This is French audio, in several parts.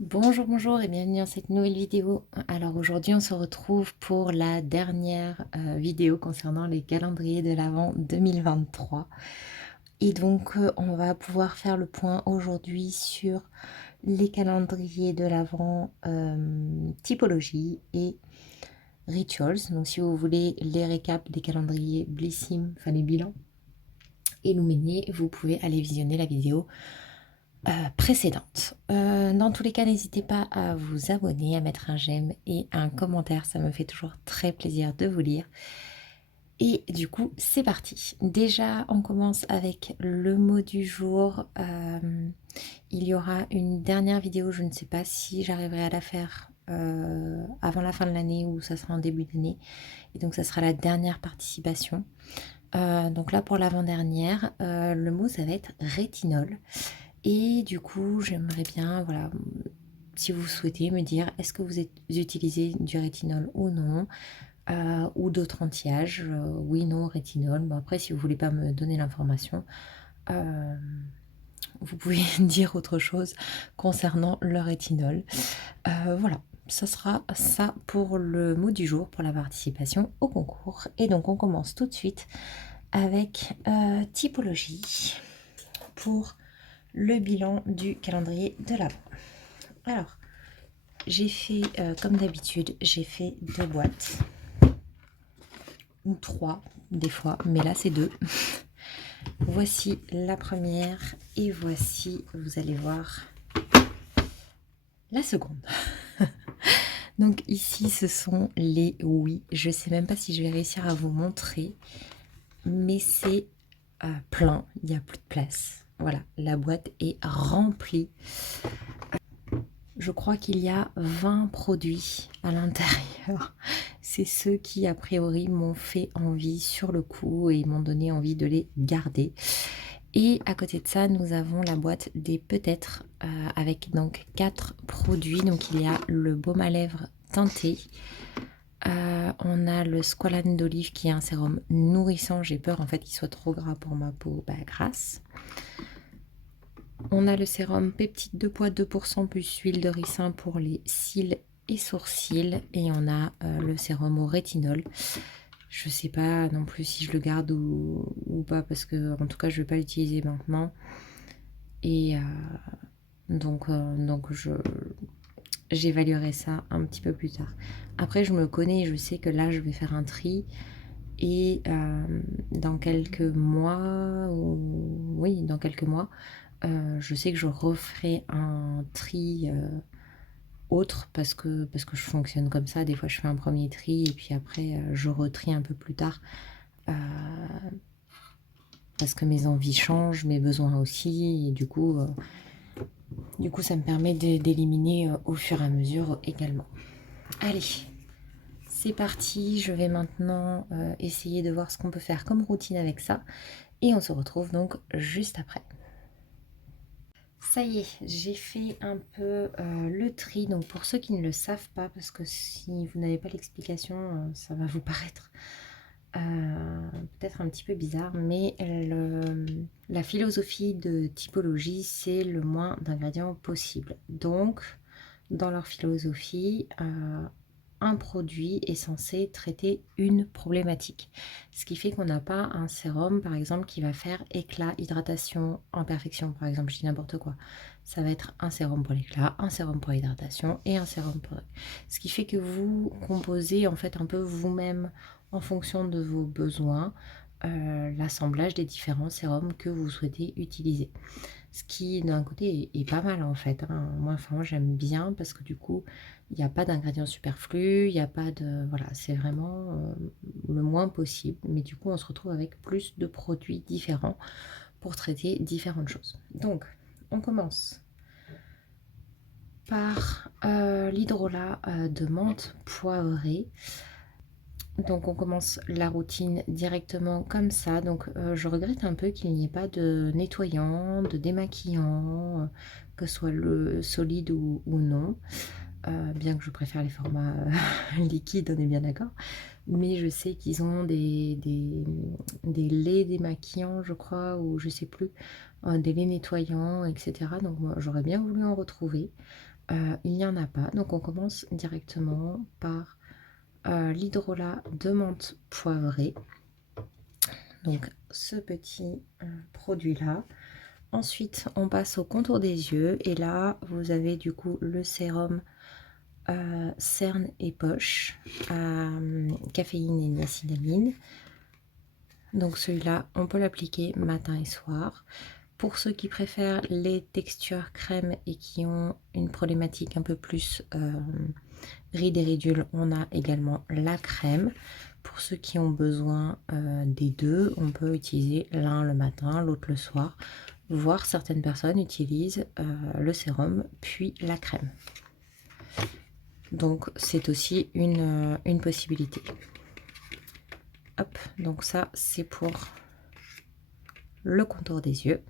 Bonjour, bonjour et bienvenue dans cette nouvelle vidéo. Alors aujourd'hui on se retrouve pour la dernière vidéo concernant les calendriers de l'Avent 2023. Et donc on va pouvoir faire le point aujourd'hui sur les calendriers de l'Avent typologie et rituals. Donc si vous voulez les récaps des calendriers Blissim, enfin les bilans et Luménier, vous pouvez aller visionner la vidéo précédente. Dans tous les cas, n'hésitez pas à vous abonner, à mettre un j'aime et un commentaire, ça me fait toujours très plaisir de vous lire. Et du coup, c'est parti. Déjà, on commence avec le mot du jour. Il y aura une dernière vidéo, je ne sais pas si j'arriverai à la faire avant la fin de l'année ou ça sera en début d'année. Et donc, ça sera la dernière participation. Donc là, pour l'avant-dernière, le mot, ça va être rétinol. Et du coup, j'aimerais bien, voilà, si vous souhaitez me dire, est-ce que vous utilisez du rétinol ou non, ou d'autres anti-âge, oui, non, rétinol. Bon, après, si vous voulez pas me donner l'information, vous pouvez dire autre chose concernant le rétinol. Voilà, ça sera ça pour le mot du jour, pour la participation au concours. Et donc, on commence tout de suite avec typologie pour le bilan du calendrier de l'Avent. Alors, j'ai fait, comme d'habitude, j'ai fait 2 boîtes. Ou 3, des fois, mais là, c'est 2. Voici la première et voici, vous allez voir, la seconde. Donc ici, ce sont les oui. Je ne sais même pas si je vais réussir à vous montrer, mais c'est plein, il n'y a plus de place. Voilà, la boîte est remplie. Je crois qu'il y a 20 produits à l'intérieur. C'est ceux qui, a priori, m'ont fait envie sur le coup et m'ont donné envie de les garder. Et à côté de ça, nous avons la boîte des peut-être avec donc 4 produits. Donc il y a le baume à lèvres teinté. On a le squalane d'olive qui est un sérum nourrissant. J'ai peur en fait qu'il soit trop gras pour ma peau grasse. On a le sérum peptide de poids 2% plus huile de ricin pour les cils et sourcils. Et on a le sérum au rétinol. Je sais pas non plus si je le garde ou pas parce que en tout cas je vais pas l'utiliser maintenant. Et donc j'évaluerai ça un petit peu plus tard. Après je me connais et je sais que là je vais faire un tri. Et dans quelques mois, oui, dans quelques mois, je sais que je referai un tri autre parce que je fonctionne comme ça. Des fois, je fais un premier tri et puis après, je retrie un peu plus tard parce que mes envies changent, mes besoins aussi. Et du coup, ça me permet d'éliminer au fur et à mesure également. Allez, c'est parti. Je vais maintenant essayer de voir ce qu'on peut faire comme routine avec ça. Et on se retrouve donc juste après. Ça y est, j'ai fait un peu le tri. Donc pour ceux qui ne le savent pas, parce que si vous n'avez pas l'explication, ça va vous paraître peut-être un petit peu bizarre, mais la philosophie de typologie, c'est le moins d'ingrédients possible. Donc, dans leur philosophie, un produit est censé traiter une problématique. Ce qui fait qu'on n'a pas un sérum, par exemple, qui va faire éclat, hydratation, imperfection, par exemple, je dis n'importe quoi. Ça va être un sérum pour l'éclat, un sérum pour l'hydratation et un sérum pour... Ce qui fait que vous composez en fait un peu vous-même en fonction de vos besoins l'assemblage des différents sérums que vous souhaitez utiliser. Ce qui d'un côté est pas mal en fait. Moi j'aime bien parce que du coup il n'y a pas d'ingrédients superflus, il n'y a pas de... Voilà, c'est vraiment le moins possible. Mais du coup on se retrouve avec plus de produits différents pour traiter différentes choses. Donc on commence par l'hydrolat de menthe poivrée. Donc on commence la routine directement comme ça. Donc je regrette un peu qu'il n'y ait pas de nettoyant, de démaquillant, que ce soit le solide ou non. Bien que je préfère les formats liquides, on est bien d'accord. Mais je sais qu'ils ont des laits démaquillants, je crois, ou je sais plus, des laits nettoyants, etc. Donc moi j'aurais bien voulu en retrouver. il n'y en a pas. Donc on commence directement par l'hydrolat de menthe poivrée. Donc ce petit produit-là. Ensuite, on passe au contour des yeux. Et là, vous avez du coup le sérum cerne et poche, caféine et niacinamide. Donc celui-là, on peut l'appliquer matin et soir. Pour ceux qui préfèrent les textures crème et qui ont une problématique un peu plus rides et ridules, on a également la crème. Pour ceux qui ont besoin des deux, on peut utiliser l'un le matin, l'autre le soir. Voire certaines personnes utilisent le sérum puis la crème. Donc c'est aussi une possibilité. Hop, donc ça c'est pour le contour des yeux.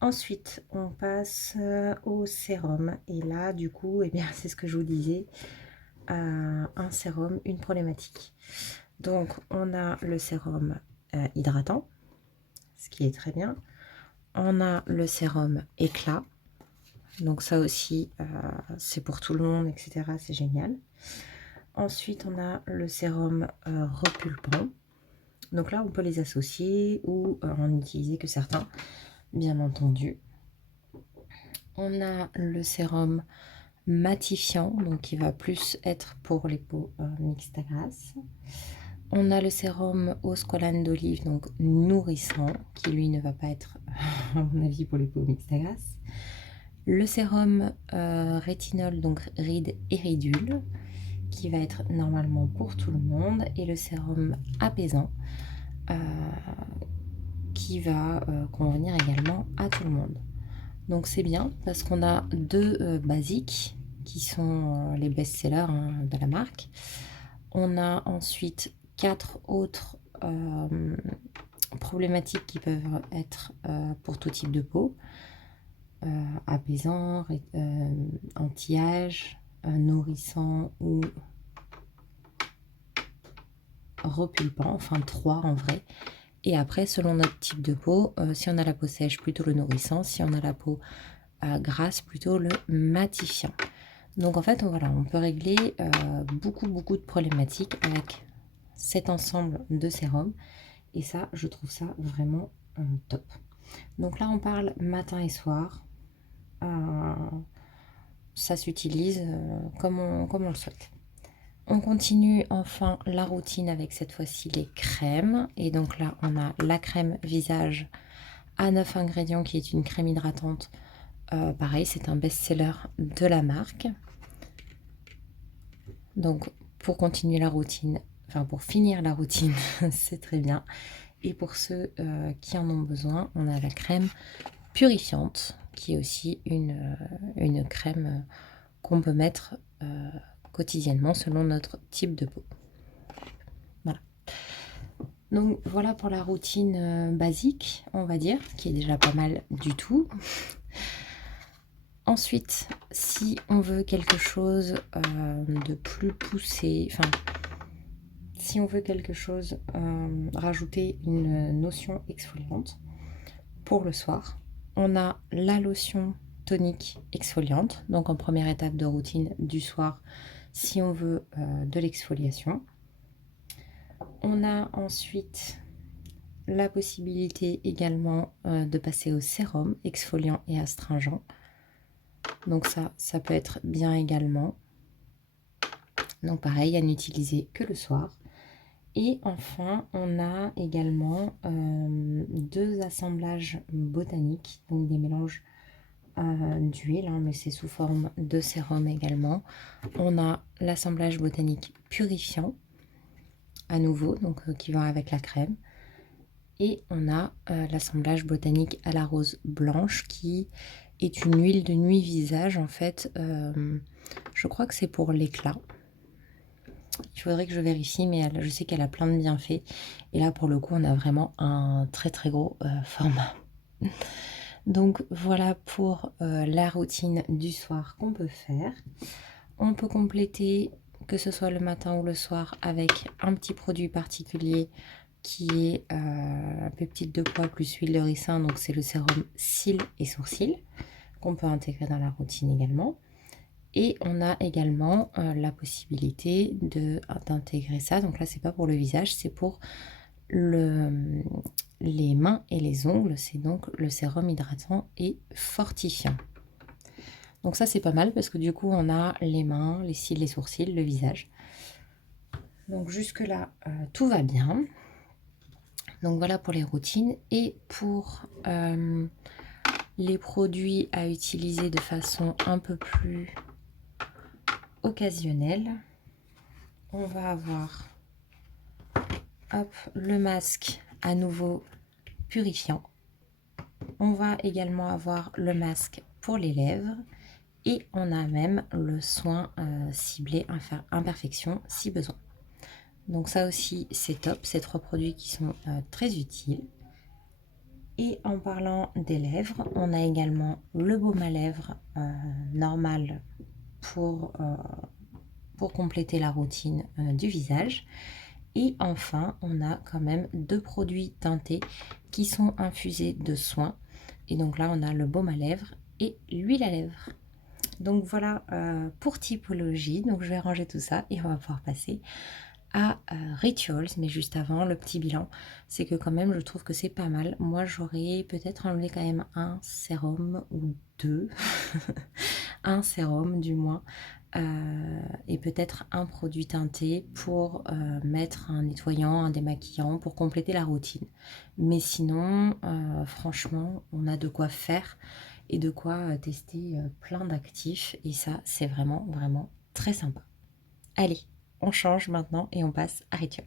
Ensuite, on passe au sérum. Et là, du coup, eh bien, c'est ce que je vous disais, un sérum, une problématique. Donc, on a le sérum hydratant, ce qui est très bien. On a le sérum éclat. Donc ça aussi, c'est pour tout le monde, etc. C'est génial. Ensuite, on a le sérum repulpant. Donc là, on peut les associer ou en utiliser que certains, bien entendu. On a le sérum matifiant, donc qui va plus être pour les peaux mixtes à grasse. On a le sérum eau squalane d'olive, donc nourrissant, qui lui ne va pas être, à mon avis, pour les peaux mixtes à grasse. Le sérum rétinol, donc rides et ridules, qui va être normalement pour tout le monde. Et le sérum apaisant, qui va convenir également à tout le monde. Donc c'est bien parce qu'on a deux basiques qui sont les best-sellers de la marque. On a ensuite 4 autres problématiques qui peuvent être pour tout type de peau. Apaisant, anti-âge, nourrissant ou repulpant, enfin 3 en vrai. Et après, selon notre type de peau, si on a la peau sèche, plutôt le nourrissant. Si on a la peau grasse, plutôt le matifiant. Donc en fait, voilà, on peut régler beaucoup de problématiques avec cet ensemble de sérums. Et ça, je trouve ça vraiment top. Donc là, on parle matin et soir. Ça s'utilise comme on le souhaite. On continue enfin la routine avec cette fois-ci les crèmes. Et donc là, on a la crème visage à 9 ingrédients qui est une crème hydratante. Pareil, c'est un best-seller de la marque. Donc pour continuer la routine, enfin pour finir la routine, c'est très bien. Et pour ceux qui en ont besoin, on a la crème purifiante qui est aussi une crème qu'on peut mettre quotidiennement selon notre type de peau. Voilà. Donc voilà pour la routine basique, on va dire, qui est déjà pas mal du tout. Ensuite, si on veut quelque chose de plus poussé, enfin, si on veut quelque chose, rajouter une notion exfoliante pour le soir, on a la lotion tonique exfoliante, donc en première étape de routine du soir, si on veut de l'exfoliation. On a ensuite la possibilité également de passer au sérum exfoliant et astringent. Donc ça peut être bien également. Donc pareil, à n'utiliser que le soir. Et enfin, on a également 2 assemblages botaniques, donc des mélanges d'huile, mais c'est sous forme de sérum également. On a l'assemblage botanique purifiant, à nouveau, donc qui va avec la crème. Et on a l'assemblage botanique à la rose blanche qui est une huile de nuit visage en fait. Je crois que c'est pour l'éclat. Il faudrait que je vérifie, mais je sais qu'elle a plein de bienfaits. Et là, pour le coup, on a vraiment un très gros format. Donc voilà pour la routine du soir qu'on peut faire. On peut compléter, que ce soit le matin ou le soir, avec un petit produit particulier qui est peptide de pois plus huile de ricin, donc c'est le sérum cils et sourcils, qu'on peut intégrer dans la routine également. Et on a également la possibilité d'intégrer ça. Donc là, c'est pas pour le visage, c'est pour les mains et les ongles. C'est donc le sérum hydratant et fortifiant. Donc ça, c'est pas mal parce que du coup, on a les mains, les cils, les sourcils, le visage. Donc jusque-là, tout va bien. Donc voilà pour les routines. Et pour les produits à utiliser de façon un peu plus occasionnelle, on va avoir le masque à nouveau purifiant. On va également avoir le masque pour les lèvres. Et on a même le soin ciblé imperfection si besoin. Donc ça aussi c'est top, ces 3 produits qui sont très utiles. Et en parlant des lèvres, on a également le baume à lèvres normal pour compléter la routine du visage. Et enfin, on a quand même 2 produits teintés qui sont infusés de soins. Et donc là, on a le baume à lèvres et l'huile à lèvres. Donc voilà pour typologie. Donc je vais ranger tout ça et on va pouvoir passer à Rituals. Mais juste avant, le petit bilan, c'est que quand même je trouve que c'est pas mal. Moi j'aurais peut-être enlevé quand même un sérum ou 2. Un sérum du moins. Et peut-être un produit teinté pour mettre un nettoyant, un démaquillant pour compléter la routine. Mais sinon, franchement, on a de quoi faire et de quoi tester plein d'actifs. Et ça, c'est vraiment, vraiment très sympa. Allez, on change maintenant et on passe à Rituals.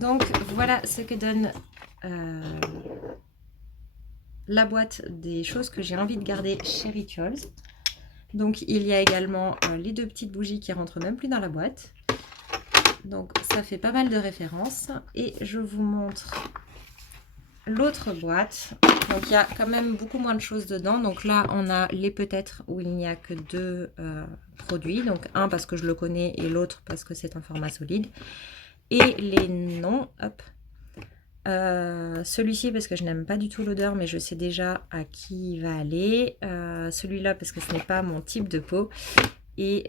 Donc, voilà ce que donne la boîte des choses que j'ai envie de garder chez Rituals. Donc, il y a également les 2 petites bougies qui rentrent même plus dans la boîte. Donc, ça fait pas mal de références. Et je vous montre l'autre boîte. Donc il y a quand même beaucoup moins de choses dedans. Donc là on a les peut-être où il n'y a que 2 produits. Donc un parce que je le connais et l'autre parce que c'est un format solide. Et les non, hop. Celui-ci parce que je n'aime pas du tout l'odeur mais je sais déjà à qui il va aller. Celui-là parce que ce n'est pas mon type de peau. Et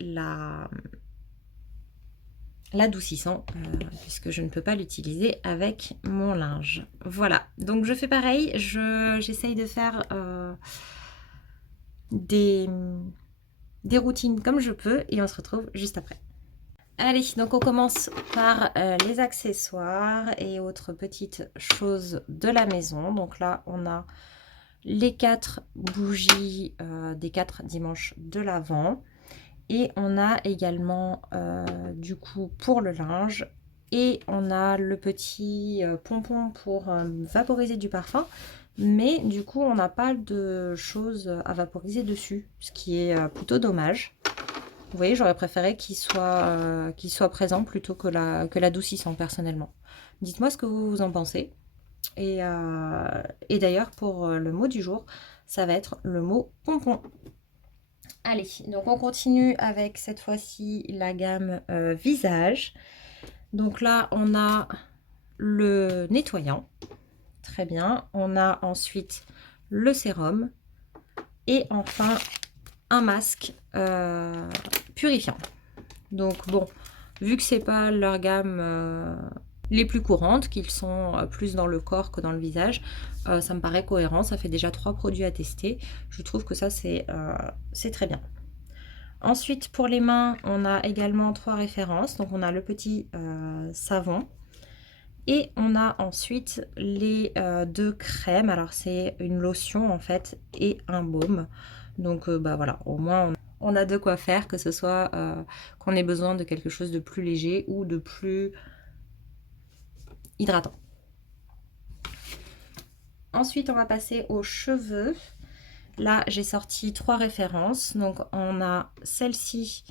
l'adoucissant puisque je ne peux pas l'utiliser avec mon linge. Voilà, donc je fais pareil, j'essaye de faire des routines comme je peux et on se retrouve juste après. Allez, donc on commence par les accessoires et autres petites choses de la maison. Donc là, on a les 4 bougies des 4 dimanches de l'Avent. Et on a également, du coup, pour le linge, et on a le petit pompon pour vaporiser du parfum. Mais du coup, on n'a pas de choses à vaporiser dessus, ce qui est plutôt dommage. Vous voyez, j'aurais préféré qu'il soit présent plutôt que l'adoucissant, personnellement. Dites-moi ce que vous en pensez. Et d'ailleurs, pour le mot du jour, ça va être le mot pompon. Allez, donc on continue avec cette fois-ci la gamme visage. Donc là, on a le nettoyant. Très bien. On a ensuite le sérum. Et enfin, un masque purifiant. Donc bon, vu que c'est pas leur gamme les plus courantes, qu'ils sont plus dans le corps que dans le visage, ça me paraît cohérent. Ça fait déjà 3 produits à tester. Je trouve que ça, c'est très bien. Ensuite, pour les mains, on a également 3 références. Donc, on a le petit savon. Et on a ensuite les 2 crèmes. Alors, c'est une lotion, en fait, et un baume. Donc, bah voilà, au moins, on a de quoi faire, que ce soit qu'on ait besoin de quelque chose de plus léger ou de plus hydratant. Ensuite, on va passer aux cheveux. Là, j'ai sorti 3 références. Donc, on a celle-ci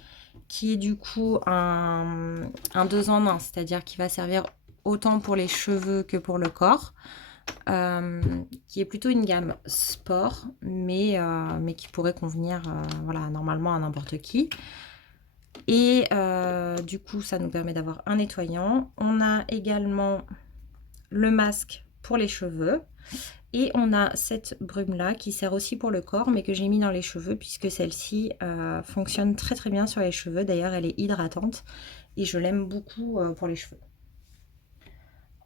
qui est du coup un 2 en 1, c'est-à-dire qui va servir autant pour les cheveux que pour le corps. Qui est plutôt une gamme sport, mais qui pourrait convenir voilà, normalement à n'importe qui. Et du coup, ça nous permet d'avoir un nettoyant. On a également le masque pour les cheveux. Et on a cette brume-là qui sert aussi pour le corps, mais que j'ai mis dans les cheveux puisque celle-ci fonctionne très très bien sur les cheveux. D'ailleurs, elle est hydratante et je l'aime beaucoup pour les cheveux.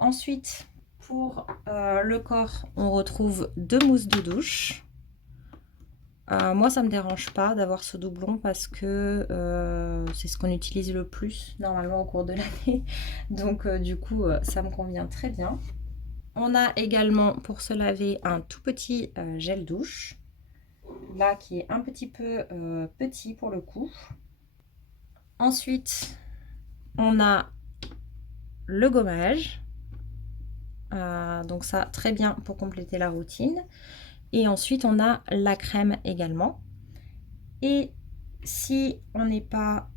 Ensuite, pour le corps, on retrouve 2 mousses de douche. Moi, ça me dérange pas d'avoir ce doublon parce que c'est ce qu'on utilise le plus normalement au cours de l'année. Donc du coup, ça me convient très bien. On a également pour se laver un tout petit gel douche, là qui est un petit peu petit pour le coup. Ensuite, on a le gommage. Donc ça, très bien pour compléter la routine. Et ensuite, on a la crème également. Et si on n'est pas...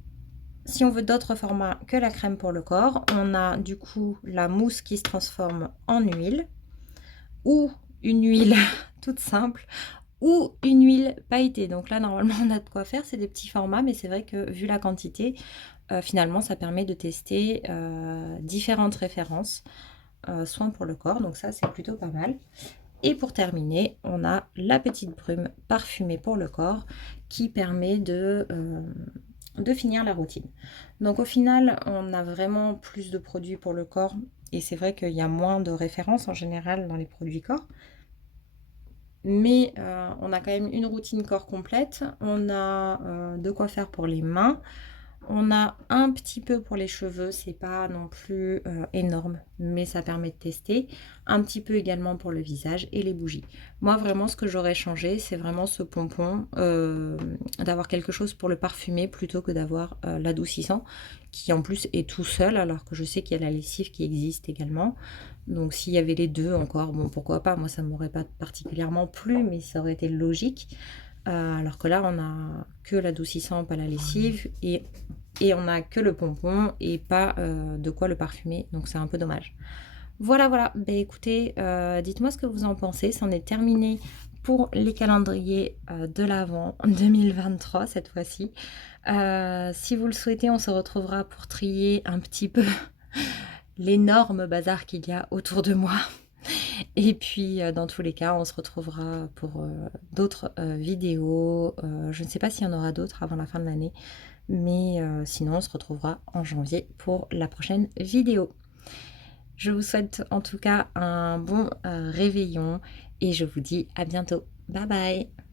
Si on veut d'autres formats que la crème pour le corps, on a du coup la mousse qui se transforme en huile ou une huile toute simple ou une huile pailletée. Donc là, normalement, on a de quoi faire. C'est des petits formats, mais c'est vrai que vu la quantité, finalement, ça permet de tester différentes références, soins pour le corps. Donc ça, c'est plutôt pas mal. Et pour terminer, on a la petite brume parfumée pour le corps qui permet de finir la routine. Donc au final, on a vraiment plus de produits pour le corps et c'est vrai qu'il y a moins de références en général dans les produits corps. Mais on a quand même une routine corps complète. On a de quoi faire pour les mains. On a un petit peu pour les cheveux, c'est pas non plus énorme, mais ça permet de tester. Un petit peu également pour le visage et les bougies. Moi, vraiment, ce que j'aurais changé, c'est vraiment ce pompon, d'avoir quelque chose pour le parfumer plutôt que d'avoir l'adoucissant, qui en plus est tout seul, alors que je sais qu'il y a la lessive qui existe également. Donc s'il y avait les deux encore, bon pourquoi pas, moi ça ne m'aurait pas particulièrement plu, mais ça aurait été logique. Alors que là, on a que l'adoucissant, pas la lessive, et on a que le pompon et pas de quoi le parfumer, donc c'est un peu dommage. Voilà, voilà. Ben écoutez, dites-moi ce que vous en pensez. C'en est terminé pour les calendriers de l'Avent 2023 cette fois-ci. Si vous le souhaitez, on se retrouvera pour trier un petit peu l'énorme bazar qu'il y a autour de moi. Et puis, dans tous les cas, on se retrouvera pour d'autres vidéos. Je ne sais pas s'il y en aura d'autres avant la fin de l'année, mais sinon, on se retrouvera en janvier pour la prochaine vidéo. Je vous souhaite en tout cas un bon réveillon et je vous dis à bientôt. Bye bye!